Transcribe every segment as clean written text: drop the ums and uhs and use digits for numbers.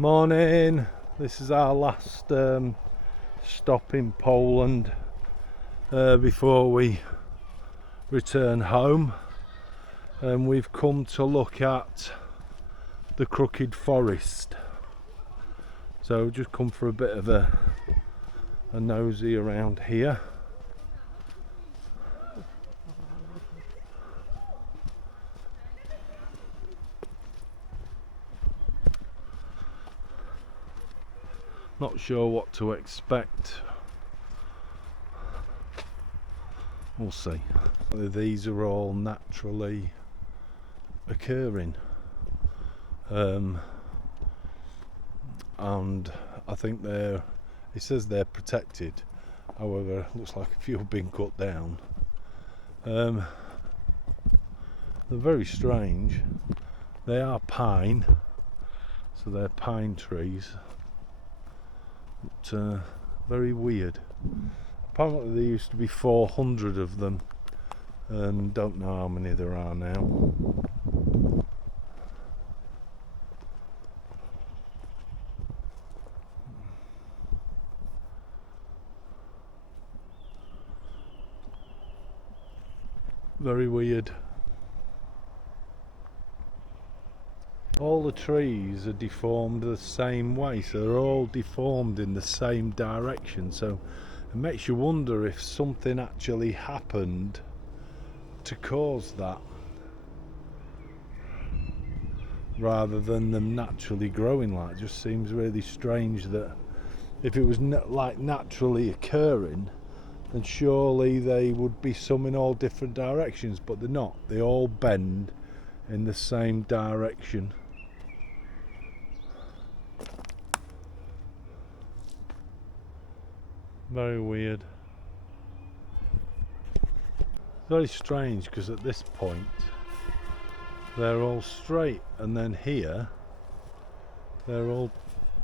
Morning. This is our last stop in Poland before we return home, and we've come to look at the Crooked Forest. So we've just come for a bit of a nosy around here. Not sure what to expect. We'll see. These are all naturally occurring, and I think it says they're protected. However, looks like a few have been cut down. They're very strange. They are pine, so they're pine trees. But very weird. Apparently there used to be 400 of them, and don't know how many there are now. Very weird. All the trees are deformed the same way, so they're all deformed in the same direction, so it makes you wonder if something actually happened to cause that, rather than them naturally growing like. It just seems really strange that if it was naturally occurring, then surely they would be some in all different directions, but they're not. They all bend in the same direction. Very weird. Very strange, because at this point they're all straight, and then here they're all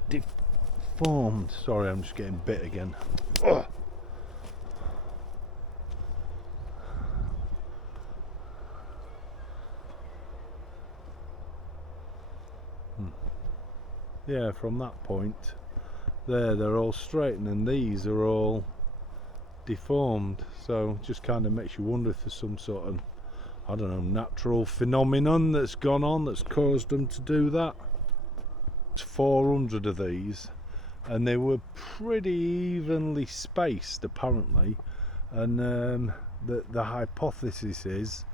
deformed. Sorry, I'm just getting bit again. Ugh. Yeah, from that point they're all straight, and then these are all deformed, so it just kind of makes you wonder if there's some sort of, I don't know, natural phenomenon that's gone on that's caused them to do that. It's 400 of these, and they were pretty evenly spaced apparently, and the hypothesis is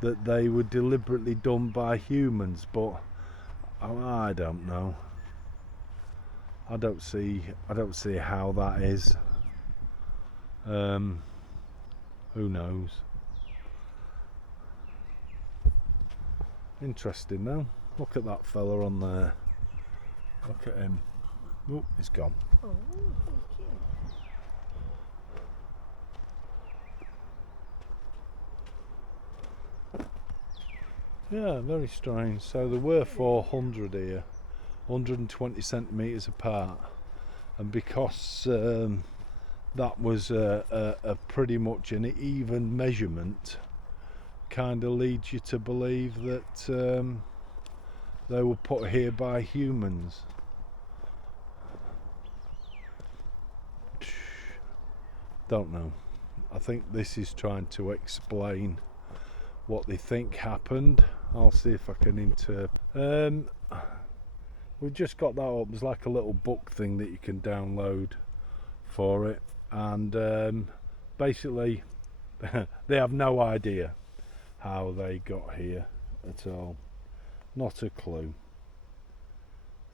that they were deliberately done by humans, but I don't know. I don't see how that is. Who knows? Interesting though. Look at that fella on there. Look at him. Oh, he's gone. Oh, thank you. Yeah, very strange. So there were 400 here, 120 centimetres apart, and because that was a pretty much an even measurement, kind of leads you to believe that they were put here by humans. Don't know. I think this is trying to explain what they think happened. I'll see if I can interpret. We've just got that up. There's like a little book thing that you can download for it, and basically they have no idea how they got here at all. Not a clue.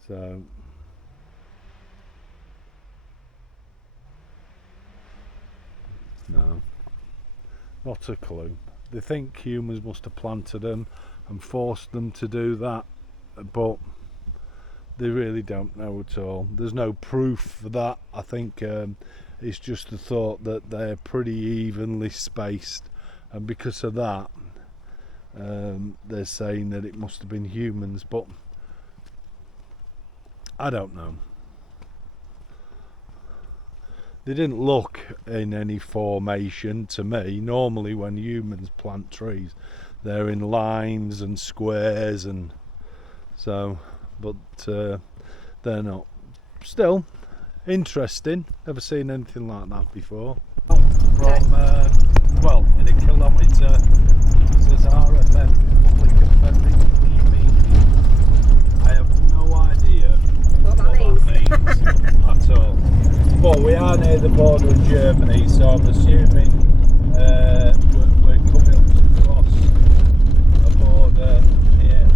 So no, not a clue. They think humans must have planted them and forced them to do that, but they really don't know at all. There's no proof for that. I think it's just the thought that they're pretty evenly spaced, and because of that they're saying that it must have been humans, but I don't know. They didn't look in any formation to me. Normally when humans plant trees, they're in lines and squares, and so, but they're not. Still, interesting. Never seen anything like that before. From, well, in a kilometre, it says RFM, Public Offending Media. I have no idea What that means at all. But we are near the border of Germany, so I'm assuming we're coming up to cross a border here.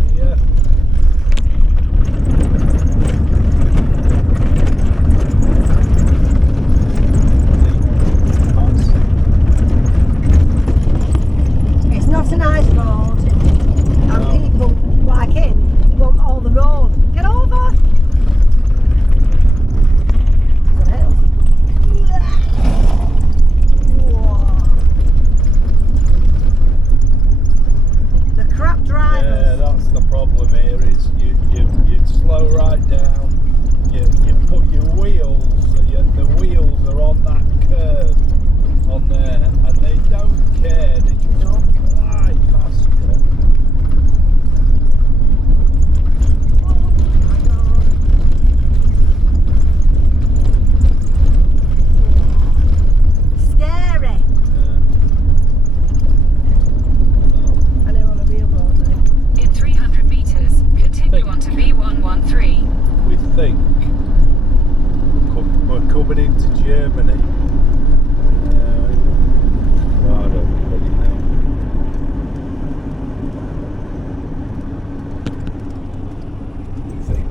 It's not a nice road, and people like him want all the road. Get over! It's a hill. Whoa. The crap drivers. Yeah, that's the problem here. Is you slow right down. You put your wheels, so the wheels are on that curve on there, and they don't care. They just fly past you. Oh my God. Scary. I know on a real road now. In 300 metres, continue on to B113. We think we're coming into Germany. Well, I don't really know. We think.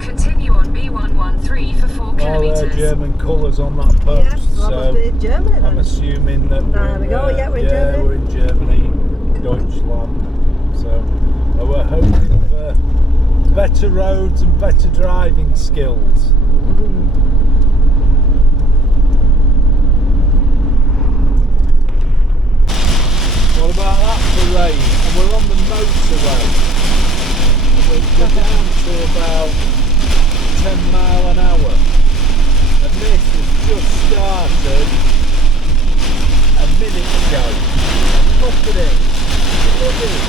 Continue on B113 for 4 Well, there are kilometres. German colours on that post, Yeah, well, that so must be Germany I'm then. assuming that There we go, yeah, we're in Germany. we're in Germany, Deutschland. So we're hoping for better roads and better driving skills. What about that for rain? And we're on the motorway. We're down to about 10 mile an hour. And this has just started a minute ago. And look at it. Look at it.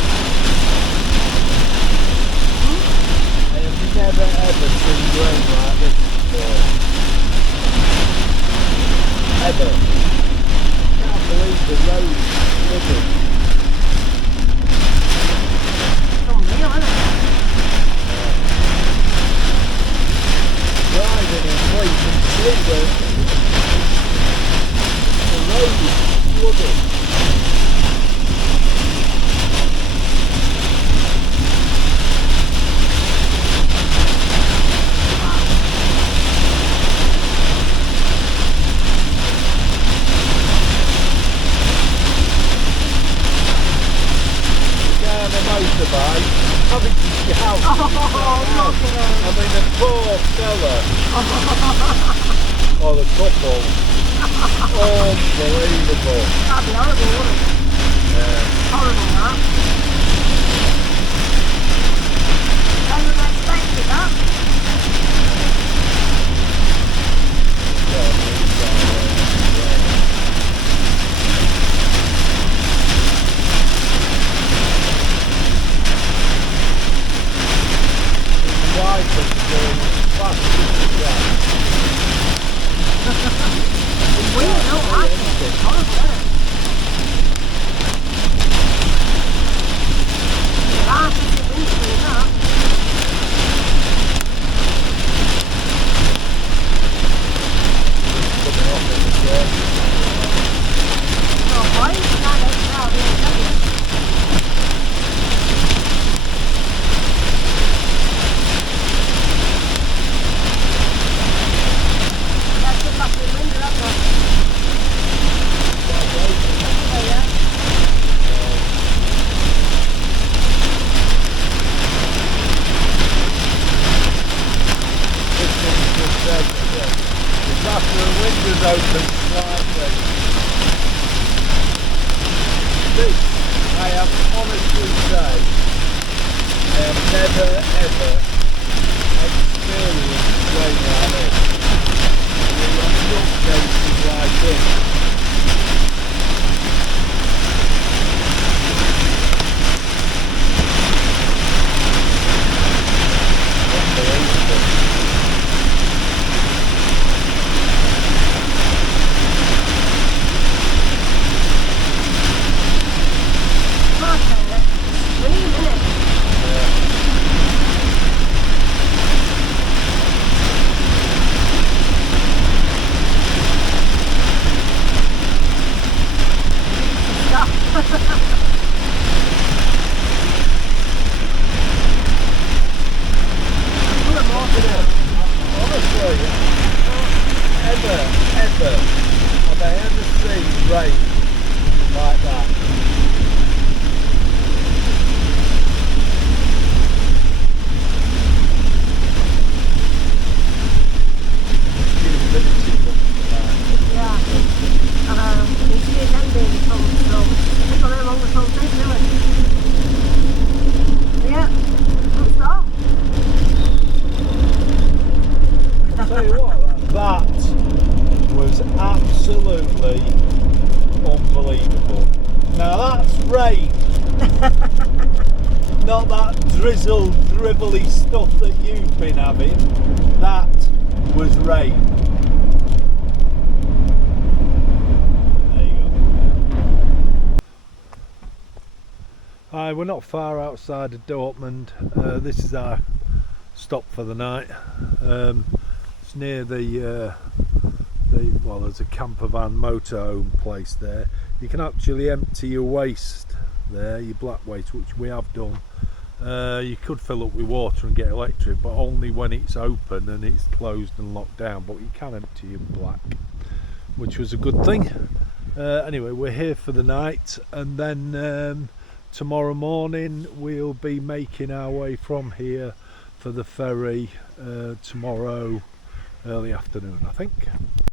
I have never ever seen rain like this before. Ever. Can't believe the road is flooded. Unreal, isn't it? Driving in where you can see the road is flooded. The guy on the motorbike having to shout. Oh, look at I mean, the poor fella, or the couple, unbelievable. That'd be horrible, wouldn't it? Yeah. Horrible, that. I would have expected that. Well, it's, yeah. His wife is going fast as that. We don't like it. It's horrible, isn't it? Your arse is the windscreen, that. Coming off in the church. Oh, boy, it's not that proud, really, tell you. That's the fucking window, that's what. Oh, yeah. This thing's just said that it's after the windows open slightly. This, I have honestly say, I have never ever experienced rain like this. We are not cases like this. Full of water. Honestly, ever have I ever seen rain like that? Humidity looks like. Yeah. It's years ending from so it's not very long the front is, do it? Yeah. Good start. Tell you what, that was absolutely unbelievable. Now that's rain, not that drizzle, dribbly stuff that you've been having. That was rain. There you go. Hi, we're not far outside of Dortmund. This is our stop for the night. It's near the well, there's a camper van motorhome place there. You can actually empty your waste there, your black waste, which we have done. You could fill up with water and get electric, but only when it's open and it's closed and locked down. But you can empty your black, which was a good thing. Anyway, we're here for the night, and then tomorrow morning we'll be making our way from here for the ferry tomorrow early afternoon, I think.